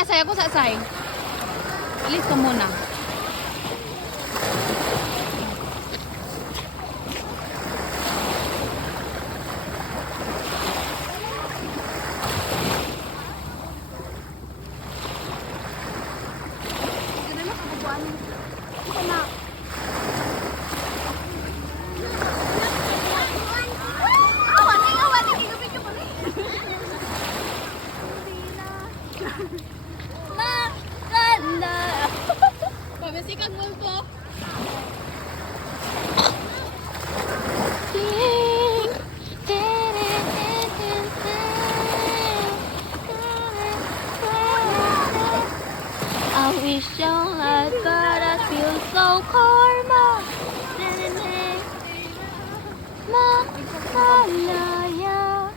Kuya, saya ko sa say. Alis ka muna. Pabisikan mo po. I wish you had God, I feel so karma. Makalaya.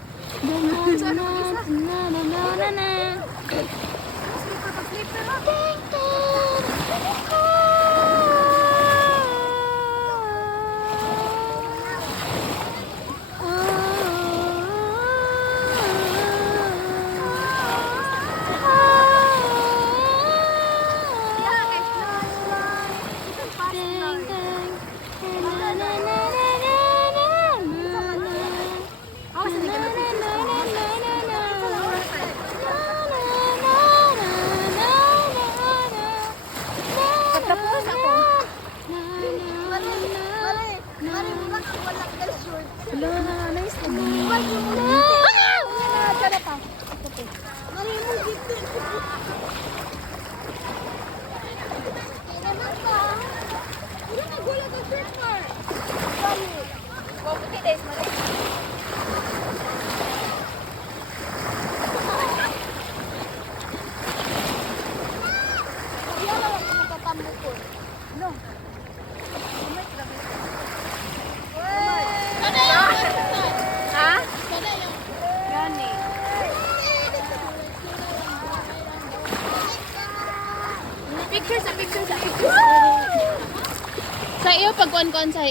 Tapos ako. Mari mo lang ang wala ka short. Hello, nice to meet you. Mari mo dito. Wala na gula ka short car. Waputi days mali. Kaya lang ako magkatambo ko. No. Ha? Gani. Picture sa picture. Sa iyo pagkuan-kuan sa